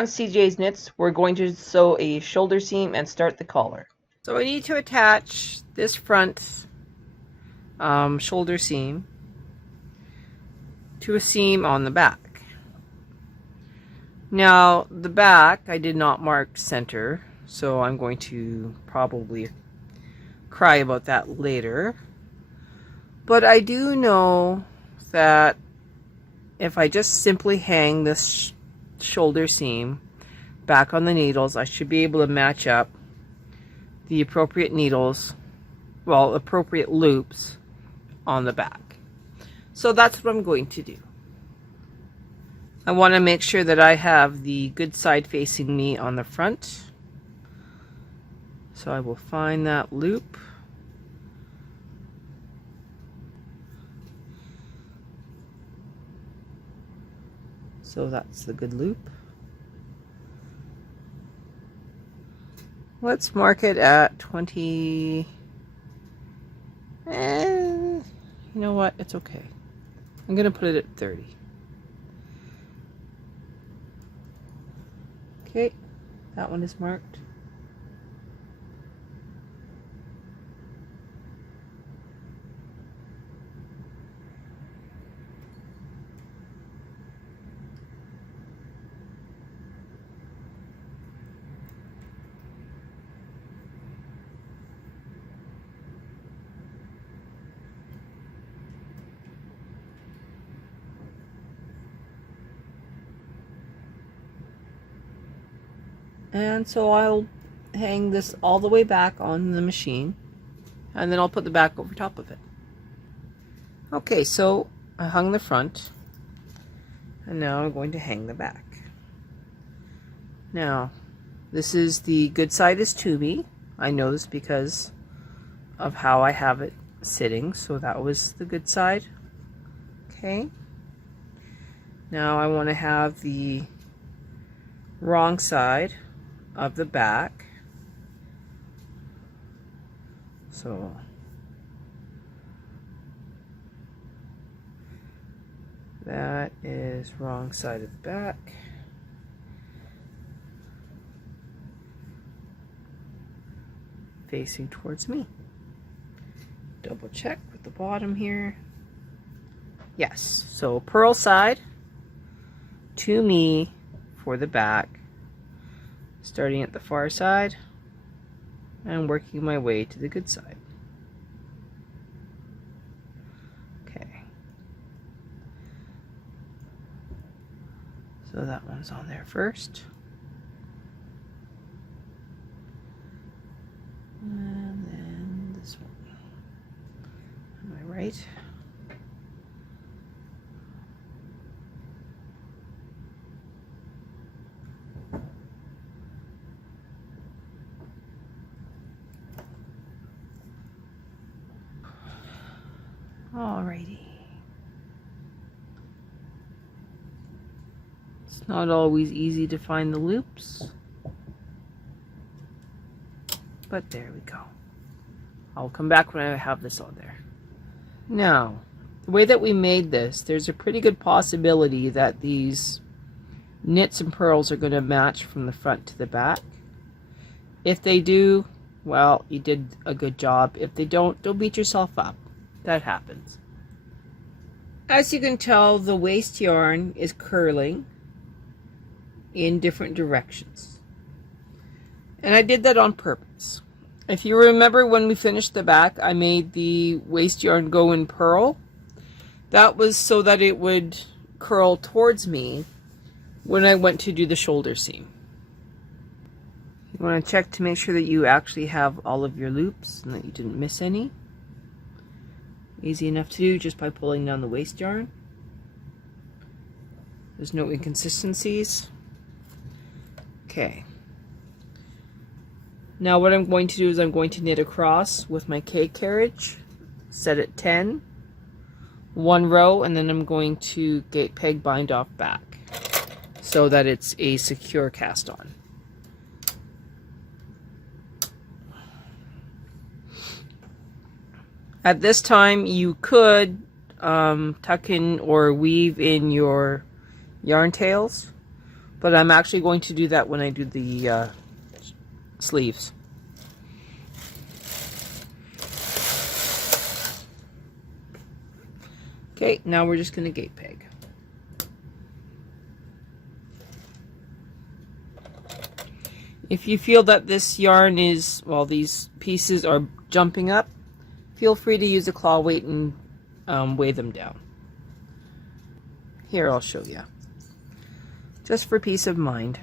on CJ's knits, we're going to sew a shoulder seam and start the collar. So I need to attach this front shoulder seam to a seam on the back. Now the back I did not mark center, so I'm going to probably cry about that later. But I do know that if I just simply hang this shoulder seam back on the needles, I should be able to match up the appropriate needles, well, appropriate loops on the back. So that's what I'm going to do. I want to make sure that I have the good side facing me on the front. So I will find that loop. So that's the good loop. Let's mark it at 20. You know what? It's okay. I'm going to put it at 30. Okay, that one is marked. And so I'll hang this all the way back on the machine, and then I'll put the back over top of it. Okay, so I hung the front, and now I'm going to hang the back. Now, this is the good side is to me. I know this because of how I have it sitting, so that was the good side. Okay. Now I want to have the wrong side of the back. So that is wrong side of the back. Facing towards me. Double check with the bottom here. Yes, so purl side to me for the back. Starting at the far side and working my way to the good side. Okay. So that one's on there first. And then this one. Am I right? Alrighty. It's not always easy to find the loops, but there we go. I'll come back when I have this on there. Now, the way that we made this, there's a pretty good possibility that these knits and purls are going to match from the front to the back. If they do, well, you did a good job. If they don't beat yourself up. That happens. As you can tell, the waste yarn is curling in different directions. And I did that on purpose. If you remember when we finished the back, I made the waste yarn go in purl. That was so that it would curl towards me when I went to do the shoulder seam. You want to check to make sure that you actually have all of your loops and that you didn't miss any. Easy enough to do just by pulling down the waste yarn. There's no inconsistencies. Okay. Now what I'm going to do is I'm going to knit across with my K carriage, set at 10, one row, and then I'm going to gate peg bind off back so that it's a secure cast on. At this time, you could tuck in or weave in your yarn tails, But I'm actually going to do that when I do the sleeves. Okay, now we're just going to gate peg. If you feel that this yarn is, well, these pieces are jumping up, feel free to use a claw weight and weigh them down. Here, I'll show you. Just for peace of mind.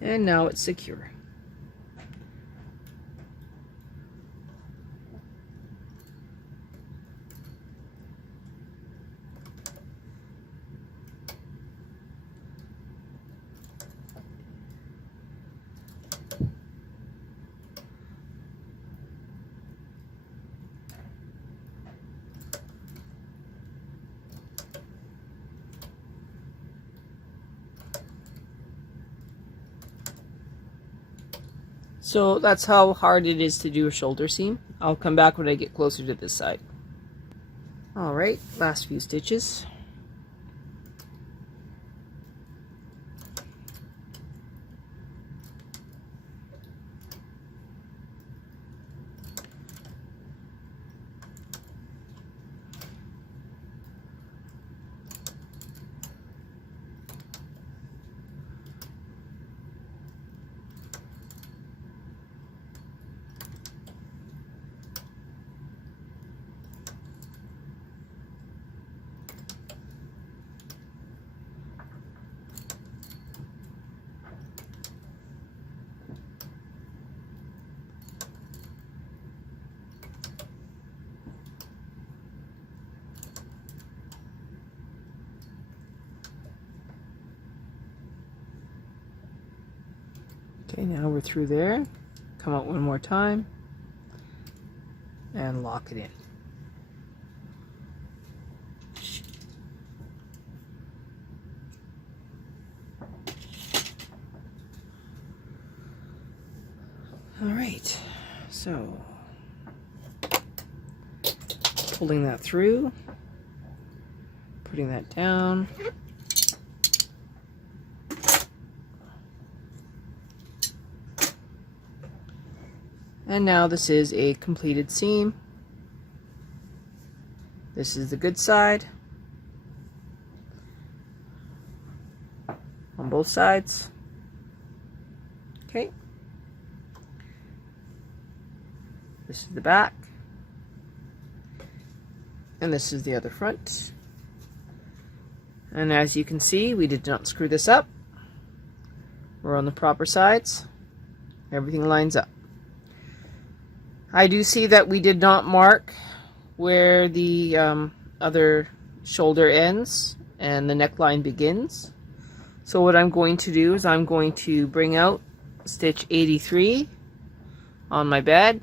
And now it's secure. So that's how hard it is to do a shoulder seam. I'll come back when I get closer to this side. Alright, last few stitches. Okay, now we're through there. Come out one more time and lock it in. All right, so pulling that through, putting that down. And now this is a completed seam. This is the good side on both sides. Okay. This is the back. And this is the other front. And as you can see, we did not screw this up. We're on the proper sides. Everything lines up. I do see that we did not mark where the other shoulder ends and the neckline begins. So what I'm going to do is I'm going to bring out stitch 83 on my bed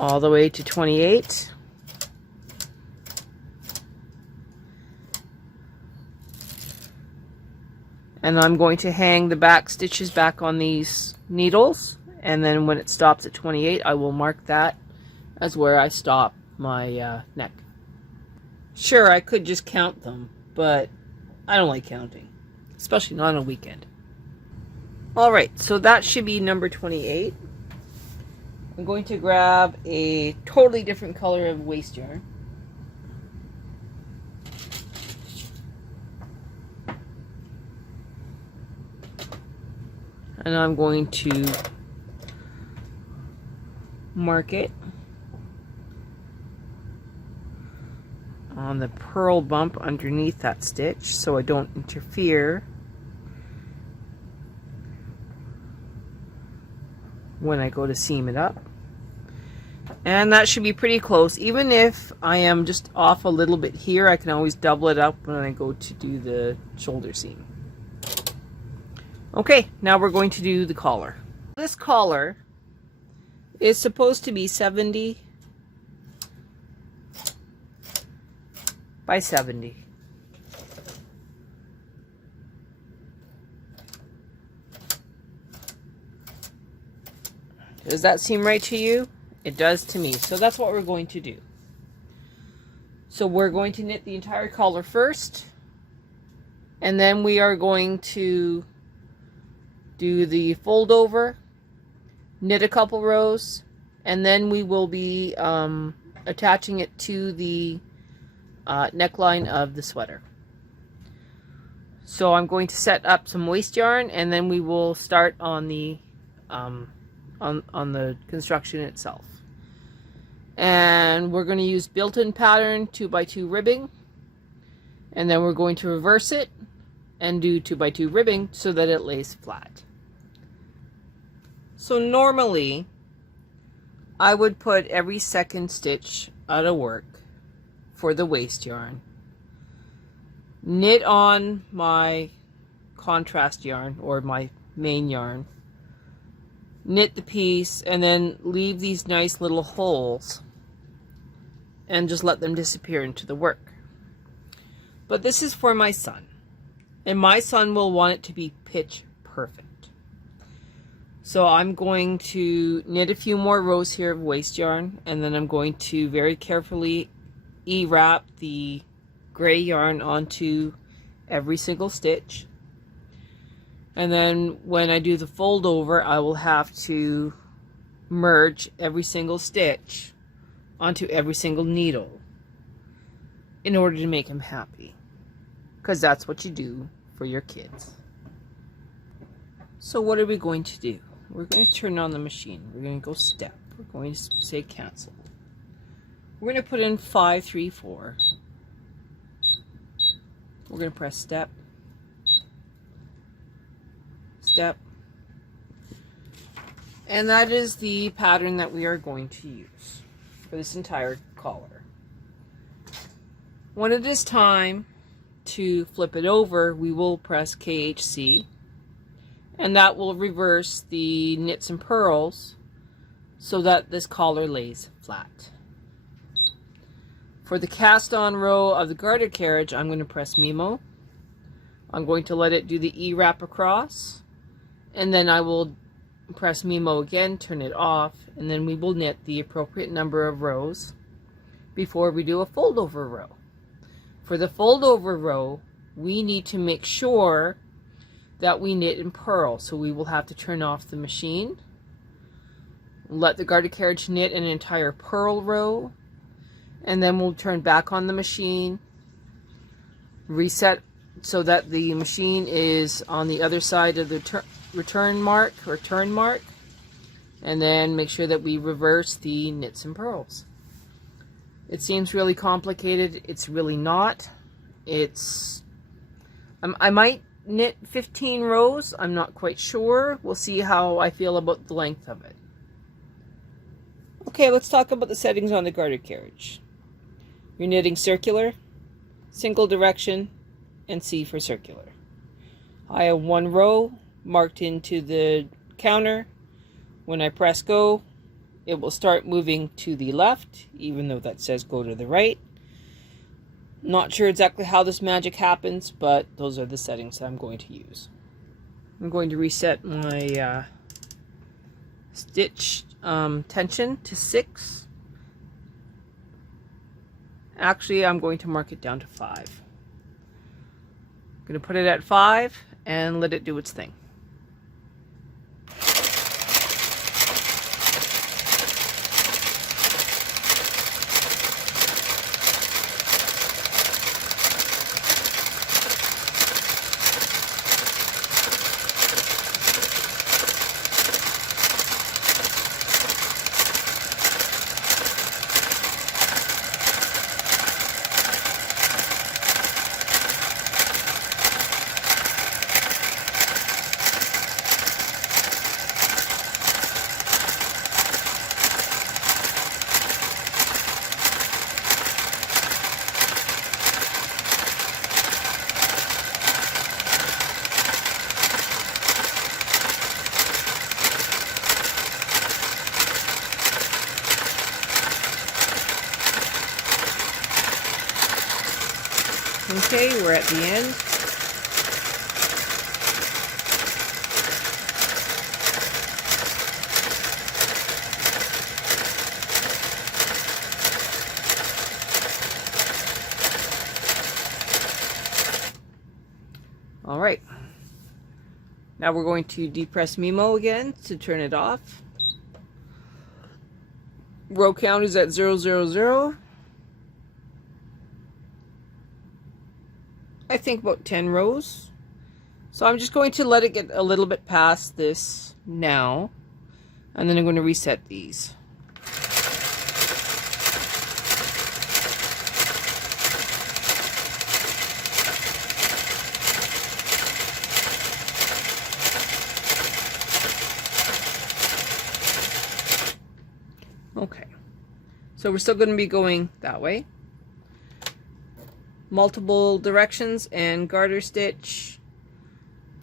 all the way to 28. And I'm going to hang the back stitches back on these needles, and then when it stops at 28 I will mark that as where I stop my neck. Sure, I could just count them, but I don't like counting, especially not on a weekend. Alright, so that should be number 28. I'm going to grab a totally different color of waste yarn. And I'm going to mark it on the purl bump underneath that stitch so I don't interfere when I go to seam it up. And that should be pretty close. Even if I am just off a little bit here, I can always double it up when I go to do the shoulder seam. Okay, now we're going to do the collar. This collar is supposed to be 70 by 70. Does that seem right to you? It does to me. So that's what we're going to do. So we're going to knit the entire collar first, and then we are going to do the fold over, knit a couple rows, and then we will be attaching it to the neckline of the sweater. So I'm going to set up some waste yarn, and then we will start on the construction itself. And we're going to use built-in pattern 2x2 ribbing, and then we're going to reverse it and do 2x2 ribbing so that it lays flat. So normally I would put every second stitch out of work for the waste yarn, knit on my contrast yarn or my main yarn, knit the piece, and then leave these nice little holes and just let them disappear into the work. But this is for my son, and my son will want it to be pitch perfect. So I'm going to knit a few more rows here of waste yarn, and then I'm going to very carefully E-wrap the gray yarn onto every single stitch. And then when I do the fold over, I will have to merge every single stitch onto every single needle in order to make him happy, because that's what you do for your kids. So what are we going to do? We're going to turn on the machine. We're going to go step. We're going to say cancel. We're going to put in 5, 3, 4. We're going to press step, step, and that is the pattern that we are going to use for this entire collar. When it is time to flip it over, we will press KHC, and that will reverse the knits and purls so that this collar lays flat. For the cast on row of the garter carriage, I'm going to press Memo. I'm going to let it do the E-wrap across, and then I will press Memo again, turn it off, and then we will knit the appropriate number of rows before we do a fold over row. For the fold over row, we need to make sure that we knit in purl, so we will have to turn off the machine, let the garter carriage knit an entire purl row, and then we'll turn back on the machine, reset so that the machine is on the other side of the return mark or turn mark, and then make sure that we reverse the knits and purls. It seems really complicated. It's really not. I might knit 15 rows. I'm not quite sure. We'll see how I feel about the length of it. Okay, let's talk about the settings on the garter carriage. You're knitting circular, single direction, and C for circular. I have one row marked into the counter. When I press go, it will start moving to the left, even though that says go to the right. Not sure exactly how this magic happens, but those are the settings that I'm going to use. I'm going to reset my stitch tension to 6. Actually, I'm going to mark it down to 5. I'm going to put it at 5 and let it do its thing. Okay, we're at the end. All right. Now we're going to depress Mimo again to turn it off. Row count is at 000. I think about 10 rows. So I'm just going to let it get a little bit past this now. And then I'm going to reset these. Okay, so we're still going to be going that way. Multiple directions and garter stitch.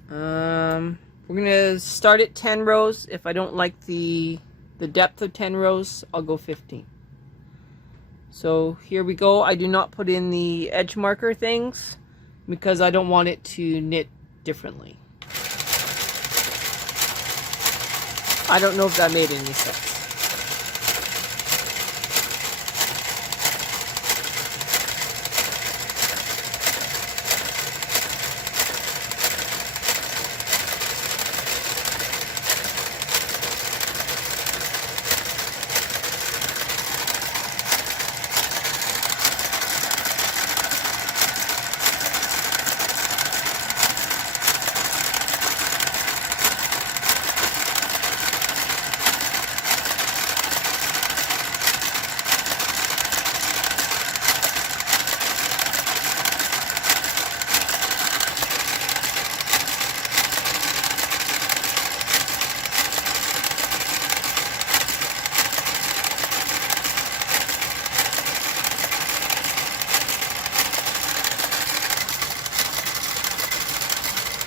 We're going to start at 10 rows. If I don't like the depth of 10 rows, I'll go 15. So here we go. I do not put in the edge marker things because I don't want it to knit differently. I don't know if that made any sense.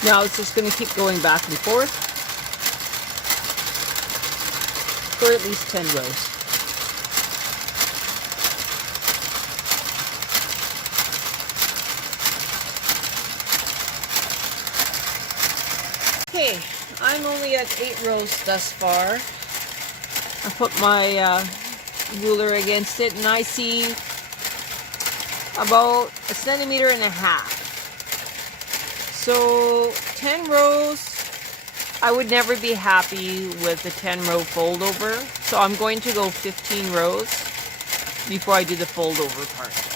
Now it's just going to keep going back and forth for at least 10 rows. Okay, I'm only at 8 rows thus far. I put my ruler against it and I see about 1.5 centimeters. So 10 rows, I would never be happy with a 10 row fold over. So I'm going to go 15 rows before I do the fold over part.